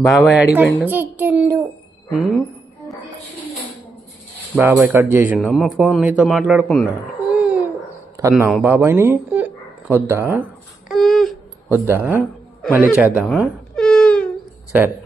బాబాయ్ అడిగిపోయిండు? బాబాయ్ కట్ చేసిండు. అమ్మ ఫోన్ నీతో మాట్లాడకుండా. తన్నాము బాబాయ్ని? వద్దా? వద్దా? మళ్ళీ చేద్దామా? సరే.